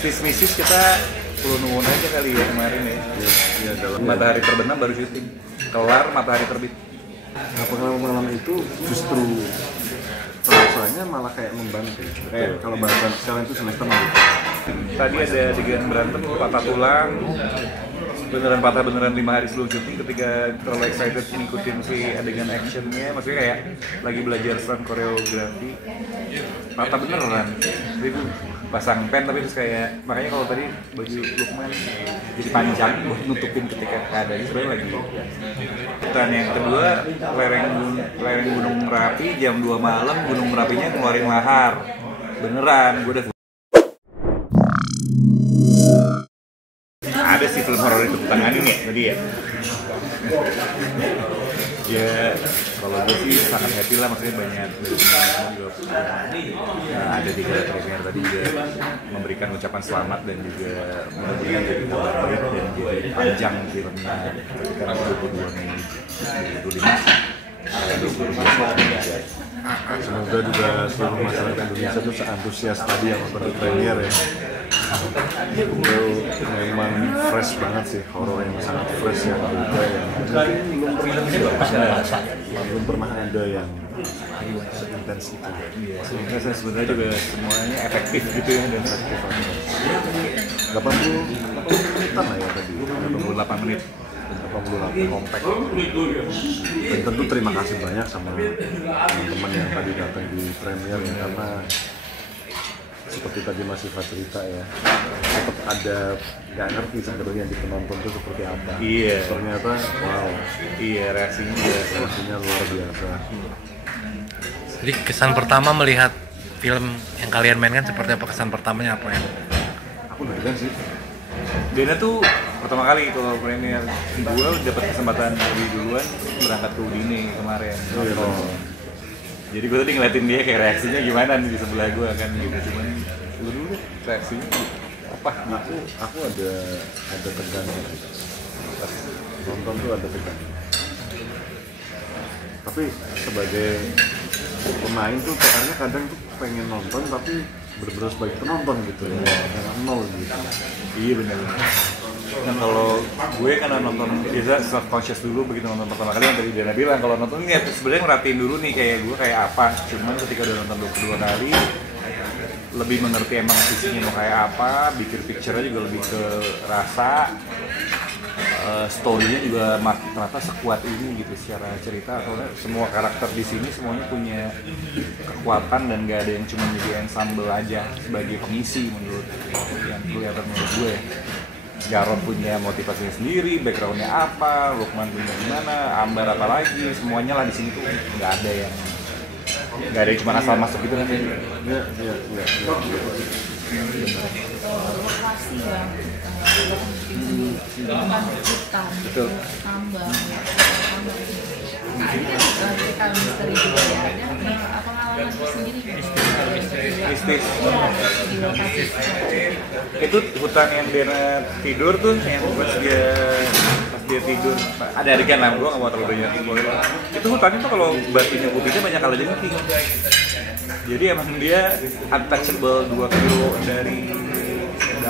mistis kita perlu nungguin aja kali ya kemarin ya. Ya, dalam matahari terbenam baru syuting, kelar matahari terbit. Nah, pengalaman itu justru rasanya malah kayak membantu. Kalau bahasa sekarang itu semester 6. Tadi ada adegan berantem patah tulang, beneran patah beneran 5 hari sebelum syuting. Ketika terlalu excited ngikutin si adegan actionnya, maksudnya kayak lagi belajar stunt koreografi, patah beneran. Itu pasang pen tapi terus kayak, makanya kalau tadi baju Lukman jadi panjang buat nutupin ketika keadaannya sebenarnya lagi. Dan yang kedua, lereng Gunung Merapi jam 2 malam, Gunung Merapinya ngeluarin lahar beneran. Gue udah ada sih film horor itu tanganin ya tadi ya. Ya kalau gue sih sangat happy lah, maksudnya banyak ada di premier tadi juga memberikan ucapan selamat dan juga mudah-mudahan jadi kabar baik dan jadi panjang filmnya ketika 22 Mei 2025. Semoga juga seluruh masyarakat Indonesia itu seantusias tadi yang nonton premier ya. Itu memang fresh banget sih, horor yang sangat fresh yang juga yang belum pernah ada yang seintens itu. Sehingga saya sebenarnya juga semuanya efektif gitu ya, dan efektif. 80 menitan lah ya tadi. 88 menit. 88 kompak. Dan tentu terima kasih banyak sama teman-teman yang tadi datang di premier ya, karena seperti tadi Mas Siva cerita ya, tetap ada nggak ngerti sebenarnya di penonton itu seperti apa. Iya. Ternyata wow. Iya, reaksinya luar biasa. Jadi kesan pertama melihat film yang kalian mainkan seperti apa? Kesan pertamanya apa ya? Aku deg-degan sih. Dena tuh pertama kali kalau premier, gue dapat kesempatan lebih duluan berangkat ke Udine kemarin. Jadi gue tadi ngeliatin dia kayak reaksinya gimana nih di sebelah gue kan gitu, cuman lu dulu reaksinya apa? Aku ada tegangan. Pas nonton tuh ada tegangan. Tapi sebagai pemain tuh kayaknya kadang tuh pengen nonton tapi bener-bener sebagai penonton gitu ya, karena nol gitu. Iya benar. Kan kalau gue kan nonton biasa self conscious dulu begitu nonton pertama kali, yang tadi Dana bilang kalau nonton ini sebenarnya ngeratiin dulu nih kayak gue kayak apa, cuman ketika udah nonton kedua kali lebih mengerti emang visinya mau kayak apa, bikin picture-nya juga lebih ke rasa, story-nya juga ternyata sekuat ini gitu secara cerita. Soalnya semua karakter di sini semuanya punya kekuatan dan gak ada yang cuma jadi ensemble aja sebagai pengisi menurut yang kelihatan menurut gue. Jarod punya motivasinya sendiri, backgroundnya apa, Lukman punya gimana, Ambar apa lagi, semuanya lah di sini tuh nggak ada yang cuma asal masuk gitu kan ya. Lokasi yang hutan, betul. tambang, ketika misteri juga ya, ada pengalaman sendiri Mistis. di lokasi. Itu hutan yang Dena tidur tuh, yang pas dia tidur ada adegan lah, gue nggak mau terlalu banyak spoiler. Itu hutannya tuh kalau batunya putihnya banyak kalajengking. Jadi emang dia untouchable 2 kilo dari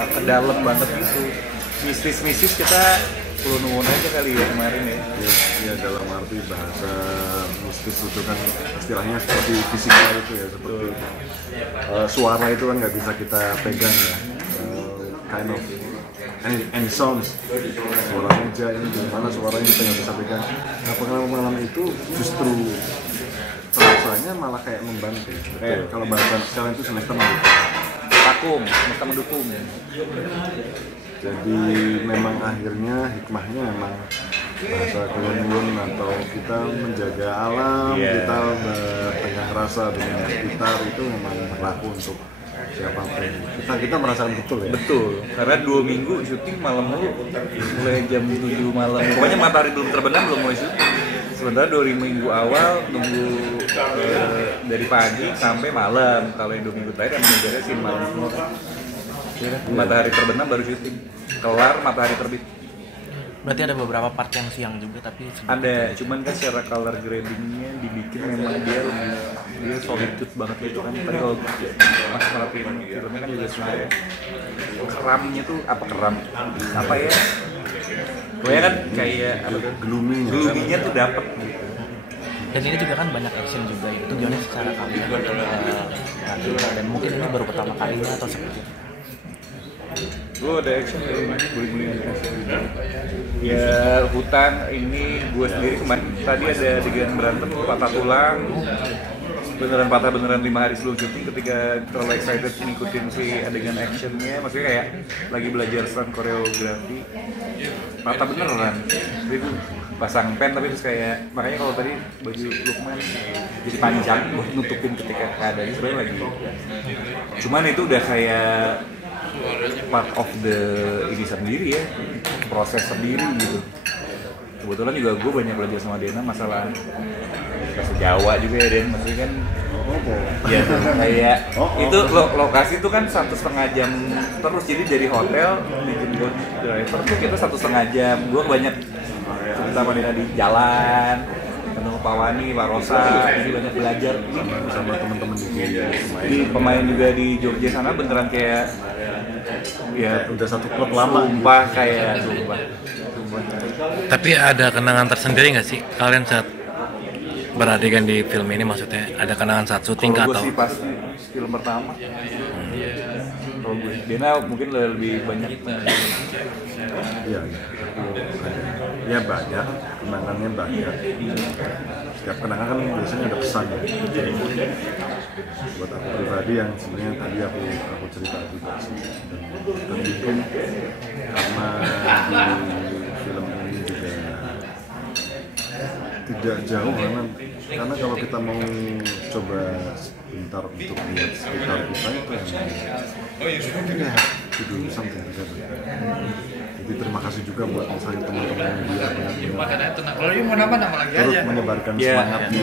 ke dalam banget gitu. Mistis kita perlu nungguin aja kali ya kemarin ya. Ya dalam arti bahasa mistis itu kan istilahnya seperti fisikal itu ya, seperti suara itu kan nggak bisa kita pegang ya, kind of any sounds, suara meja ini gimana suaranya kita nggak bisa pegang. Nah pengalaman itu justru rasanya malah kayak membantu. Kalau bahasa sekarang itu semester 6. Vakum, semesta mendukung. Jadi memang akhirnya hikmahnya memang bahasa keluyun atau kita menjaga alam, kita bertengah rasa dengan sekitar itu memang berlaku untuk siapapun. Kita merasakan betul ya. Betul, karena 2 minggu syuting malam mulu, mulai jam 7 malam. Pokoknya matahari belum terbenam belum mulai syuting. Sementara 2 minggu awal nunggu dari pagi sampai malam. Kalau yang 2 minggu terakhir emang beresin malam semua. Matahari terbenam baru syuting, kelar matahari terbit. Berarti ada beberapa part yang siang juga tapi ada, cuman kan secara color gradingnya dibikin memang dia solitude banget gitu kan. Tadi kalau Mas ngelakuin filmnya kan juga sebenarnya keramnya tuh apa ya? Pokoknya kan kayak gloomy-nya tuh dapet gitu. Dan ini juga kan banyak action juga ya, tujuannya secara kamera dan mungkin ini baru pertama kalinya atau seperti itu. Lu ada action guling-gulingan action gitu. Ya hutan ini gue sendiri kemarin tadi ada adegan berantem patah tulang. Beneran 5 hari sebelum syuting ketika terlalu excited ngikutin si adegan actionnya, maksudnya kayak lagi belajar stunt koreografi patah beneran. Jadi gue pasang pen tapi terus kayak makanya kalau tadi baju Lukman jadi panjang buat nutupin ketika keadaannya sebenarnya lagi. Cuman itu udah kayak part of the ini sendiri ya, proses sendiri gitu. Kebetulan juga gue banyak belajar sama Dena masalah bahasa Jawa juga ya Den, maksudnya kan ya kayak itu lokasi itu kan 1,5 jam terus, jadi dari hotel dijemput driver tuh kita 1,5 jam. Gue banyak cerita sama Dena di jalan, ketemu Pak Wani, Pak Rosa, jadi banyak belajar sama teman-teman di pemain juga di Jogja sana beneran kayak ya udah satu klub lama. Sumpah kayak sumpah. Tapi ada kenangan tersendiri nggak sih kalian saat beradegan di film ini, maksudnya ada kenangan saat syuting Kalau atau? gue sih pasti film pertama. Kalau gue, Dena mungkin lebih banyak. Iya, ya banyak, kenangannya banyak. Setiap kenangan kan biasanya ada pesan ya. Buat aku pribadi yang sebenarnya tadi aku cerita juga sih. Dan mungkin karena di film ini juga tidak jauh karena kalau kita mau coba sebentar untuk lihat sekitar kita itu ya to do something together. Jadi terima kasih juga buat misalnya teman-teman yang dia benar-benar terus menyebarkan semangat di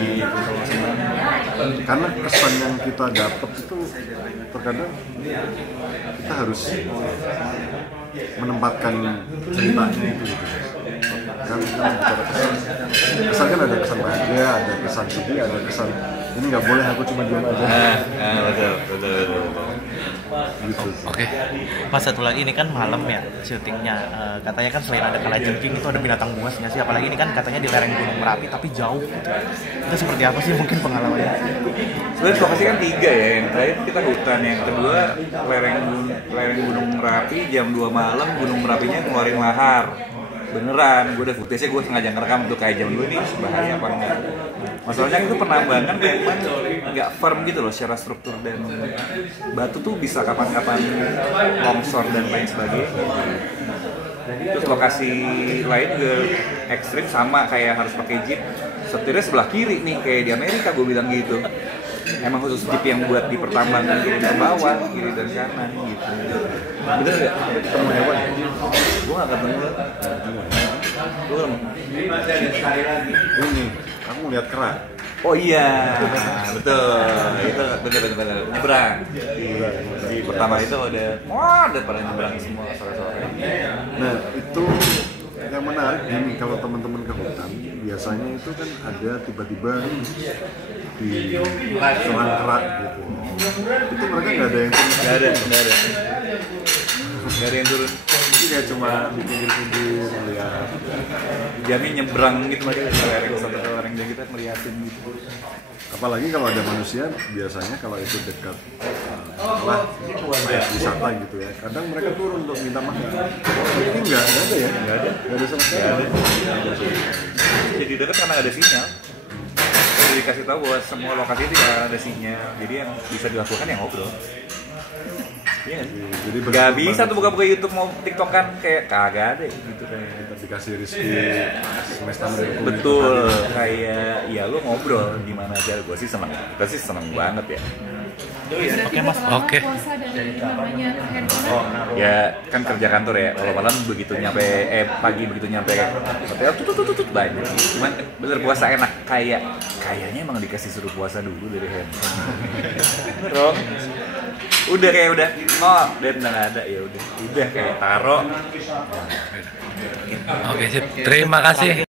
karena kesan yang kita dapat itu terkadang kita harus menempatkan ceritanya itu gitu. Kan bicara kesan kan ada kesan bahagia, ada kesan sedih, ada kesan ini nggak boleh aku cuma diam aja. Betul. Gitu. Oke. Mas, satu lagi ini kan malam ya syutingnya. Katanya kan selain ada kalajengking itu ada binatang buas nggak sih? Apalagi ini kan katanya di lereng Gunung Merapi tapi jauh. Itu seperti apa sih mungkin pengalamannya? Sebenarnya lokasi kan 3 ya, yang terakhir kita hutan, yang kedua lereng Gunung Merapi jam 2 malam Gunung Merapinya ngeluarin lahar. Beneran, gue udah footage-nya gue sengaja ngerekam untuk kayak jam 2 nih bahaya apa enggak. Masalahnya itu penambangan memang nggak firm gitu loh secara struktur, dan batu tuh bisa kapan-kapan longsor dan lain sebagainya. Terus lokasi lain juga ekstrim sama kayak harus pakai jeep, setirnya sebelah kiri nih kayak di Amerika, gue bilang gitu. Emang khusus jeep yang buat di pertambangan kiri dan bawah, kiri dan kanan gitu. Bener nggak? Ketemu hewan? Gue nggak ketemu. Belum. Ini aku ngeliat kera. Oh iya, betul. Itu bener. Nyebrang. Di pertama itu ada pada nyebrang semua sore-sore. Nah itu yang menarik gini, kalau teman-teman ke hutan biasanya itu kan ada tiba-tiba di serang kera gitu. Itu mereka nggak ada yang Nggak ada yang turun. Jadi kayak cuma di pinggir-pinggir melihat. Jamin nyebrang gitu mereka dari lereng satu ke lereng dan kita ngeliatin gitu. Apalagi kalau ada manusia, biasanya kalau itu dekat wisata gitu ya, kadang mereka turun untuk minta makan. Ini nggak ada ya? Nggak ada sama sekali. Jadi dekat karena ada sinyal. Jadi dikasih tahu bahwa semua lokasi itu ada sinyal. Jadi yang bisa dilakukan yang ngobrol. Iya nggak sih? Jadi Gak bisa tuh buka-buka YouTube mau TikTok kan kayak kagak ada gitu kayak. kita dikasih rezeki semesta mendukung. Betul, kayak ya lu ngobrol gimana aja. Gue sih seneng, kita sih seneng banget ya. Oke Mas. Oke. Ya kan kerja kantor ya, kalau malam begitu nyampe pagi begitu nyampe hotel tutut banyak. Cuman bener puasa enak, kayaknya emang dikasih suruh puasa dulu dari handphone. Bener. Udah dan udah nggak ada, ya udah kayak taro. Oke sip. Terima kasih.